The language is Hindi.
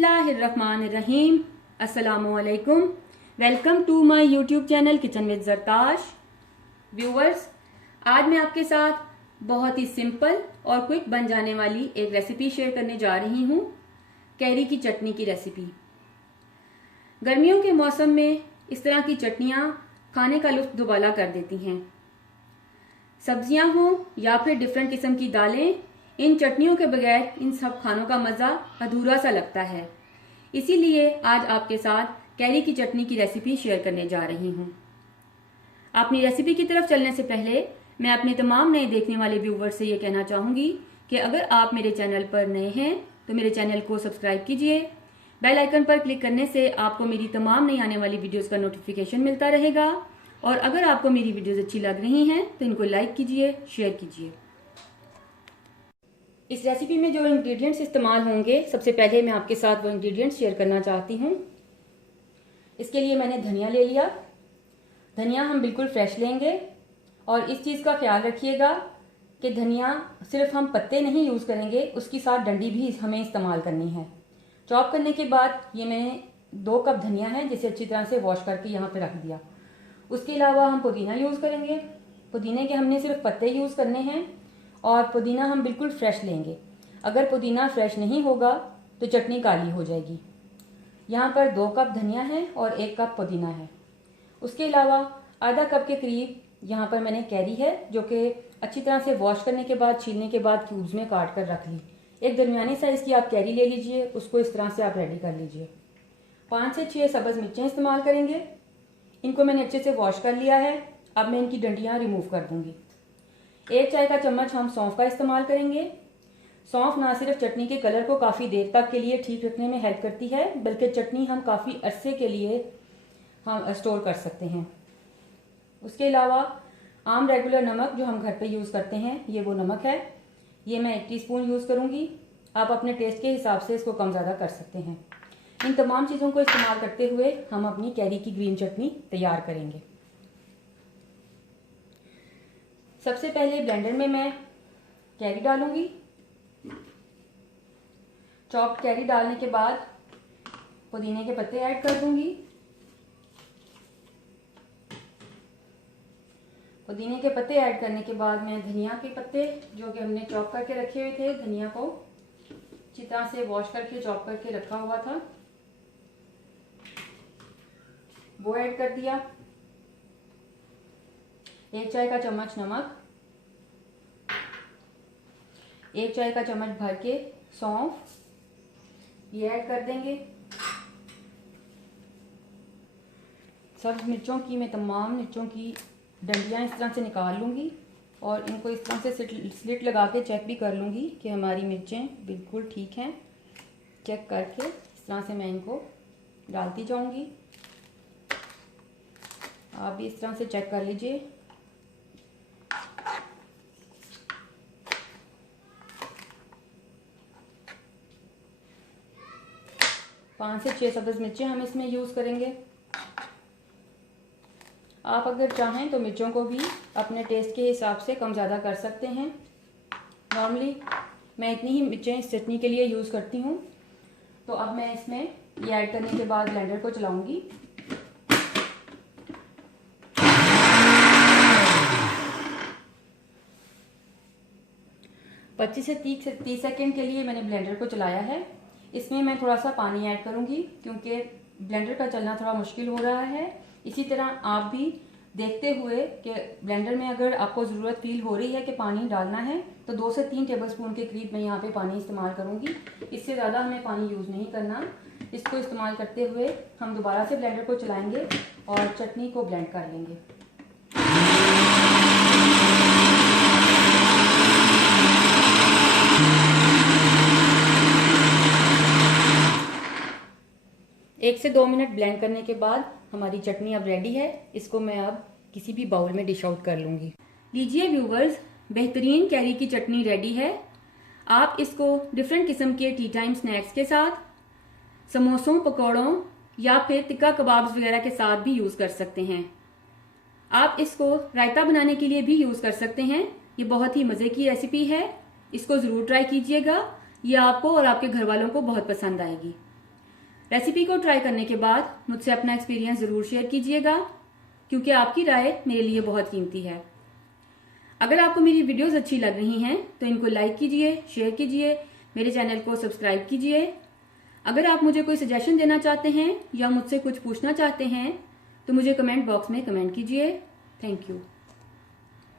बिस्मिल्लाहिर्रहमानिर्रहीम। अस्सलामुअलैकुम। Welcome to my YouTube channel kitchen with Zartash. Viewers, आज मैं आपके साथ बहुत ही सिंपल और क्विक बन जाने वाली एक रेसिपी शेयर करने जा रही हूँ, कैरी की चटनी की रेसिपी। गर्मियों के मौसम में इस तरह की चटनियाँ खाने का लुत्फ दुबाला कर देती हैं। सब्जियाँ हों या फिर डिफरेंट किस्म की दालें, इन चटनियों के बगैर इन सब खानों का मज़ा अधूरा सा लगता है। इसीलिए आज आपके साथ कैरी की चटनी की रेसिपी शेयर करने जा रही हूँ। अपनी रेसिपी की तरफ चलने से पहले मैं अपने तमाम नए देखने वाले व्यूवर्स से ये कहना चाहूँगी कि अगर आप मेरे चैनल पर नए हैं तो मेरे चैनल को सब्सक्राइब कीजिए। बेल आइकन पर क्लिक करने से आपको मेरी तमाम नई आने वाली वीडियोस का नोटिफिकेशन मिलता रहेगा। और अगर आपको मेरी वीडियोस अच्छी लग रही हैं तो इनको लाइक कीजिए, शेयर कीजिए। इस रेसिपी में जो इंग्रेडिएंट्स इस्तेमाल होंगे, सबसे पहले मैं आपके साथ वो इंग्रेडिएंट्स शेयर करना चाहती हूँ। इसके लिए मैंने धनिया ले लिया। धनिया हम बिल्कुल फ्रेश लेंगे और इस चीज़ का ख्याल रखिएगा कि धनिया सिर्फ हम पत्ते नहीं यूज़ करेंगे, उसकी साथ डंडी भी हमें इस्तेमाल करनी है। चॉप करने के बाद ये मैंने 2 कप धनिया है जिसे अच्छी तरह से वॉश करके यहाँ पे रख दिया। उसके अलावा हम पुदीना यूज़ करेंगे। पुदीने के हमने सिर्फ पत्ते यूज़ करने हैं और पुदीना हम बिल्कुल फ्रेश लेंगे। अगर पुदीना फ्रेश नहीं होगा तो चटनी काली हो जाएगी। यहाँ पर 2 कप धनिया है और 1 कप पुदीना है। उसके अलावा आधा कप के करीब यहाँ पर मैंने कैरी है, जो कि अच्छी तरह से वॉश करने के बाद, छीलने के बाद क्यूब्स में काट कर रख ली। एक दरमियानी साइज़ की आप कैरी ले लीजिए, उसको इस तरह से आप रेडी कर लीजिए। 5 से 6 सब्ज़ मिर्चें इस्तेमाल करेंगे। इनको मैंने अच्छे से वॉश कर लिया है। अब मैं इनकी डंडियाँ रिमूव कर दूँगी। 1 चाय का चम्मच हम सौंफ का इस्तेमाल करेंगे। सौंफ ना सिर्फ चटनी के कलर को काफ़ी देर तक के लिए ठीक रखने में हेल्प करती है, बल्कि चटनी हम काफ़ी अरसे के लिए हम स्टोर कर सकते हैं। उसके अलावा आम रेगुलर नमक जो हम घर पे यूज़ करते हैं, ये वो नमक है। ये मैं 1 टीस्पून यूज़ करूँगी। आप अपने टेस्ट के हिसाब से इसको कम ज़्यादा कर सकते हैं। इन तमाम चीज़ों को इस्तेमाल करते हुए हम अपनी कैरी की ग्रीन चटनी तैयार करेंगे। सबसे पहले ब्लेंडर में मैं कैरी डालूंगी। चॉप्ड कैरी डालने के बाद पुदीने के पत्ते ऐड कर दूंगी। पुदीने के पत्ते ऐड करने के बाद मैं धनिया के पत्ते जो कि हमने चॉप करके रखे हुए थे, धनिया को अच्छी तरह से वॉश करके चॉप करके रखा हुआ था, वो ऐड कर दिया। 1 चाय का चम्मच नमक, 1 चाय का चम्मच भर के सौंफ ये ऐड कर देंगे। सब मिर्चों की मैं तमाम मिर्चों की डंडियाँ इस तरह से निकाल लूँगी और इनको इस तरह से स्लिट लगा के चेक भी कर लूँगी कि हमारी मिर्चें बिल्कुल ठीक हैं। चेक करके इस तरह से मैं इनको डालती जाऊँगी। आप भी इस तरह से चेक कर लीजिए। पाँच से 6 सब्ज़ मिर्चें हम इसमें यूज़ करेंगे। आप अगर चाहें तो मिर्चों को भी अपने टेस्ट के हिसाब से कम ज़्यादा कर सकते हैं। नॉर्मली मैं इतनी ही मिर्चें इस चटनी के लिए यूज़ करती हूँ। तो अब मैं इसमें ये ऐड करने के बाद ब्लेंडर को चलाऊँगी। पच्चीस से 30 सेकेंड के लिए मैंने ब्लेंडर को चलाया है। इसमें मैं थोड़ा सा पानी ऐड करूँगी क्योंकि ब्लेंडर का चलना थोड़ा मुश्किल हो रहा है। इसी तरह आप भी देखते हुए कि ब्लेंडर में अगर आपको ज़रूरत फील हो रही है कि पानी डालना है तो 2 से 3 टेबलस्पून के करीब मैं यहाँ पे पानी इस्तेमाल करूँगी। इससे ज़्यादा हमें पानी यूज़ नहीं करना। इसको इस्तेमाल करते हुए हम दोबारा से ब्लेंडर को चलाएँगे और चटनी को ब्लेंड कर लेंगे। एक से 2 मिनट ब्लेंड करने के बाद हमारी चटनी अब रेडी है। इसको मैं अब किसी भी बाउल में डिश आउट कर लूँगी। लीजिए व्यूवर्स, बेहतरीन कैरी की चटनी रेडी है। आप इसको डिफरेंट किस्म के टी टाइम स्नैक्स के साथ, समोसों, पकौड़ों या फिर टिक्का कबाब्स वगैरह के साथ भी यूज़ कर सकते हैं। आप इसको रायता बनाने के लिए भी यूज़ कर सकते हैं। ये बहुत ही मज़े की रेसिपी है। इसको ज़रूर ट्राई कीजिएगा। ये आपको और आपके घर वालों को बहुत पसंद आएगी। रेसिपी को ट्राई करने के बाद मुझसे अपना एक्सपीरियंस ज़रूर शेयर कीजिएगा, क्योंकि आपकी राय मेरे लिए बहुत कीमती है। अगर आपको मेरी वीडियोस अच्छी लग रही हैं तो इनको लाइक कीजिए, शेयर कीजिए, मेरे चैनल को सब्सक्राइब कीजिए। अगर आप मुझे कोई सजेशन देना चाहते हैं या मुझसे कुछ पूछना चाहते हैं तो मुझे कमेंट बॉक्स में कमेंट कीजिए। Thank you.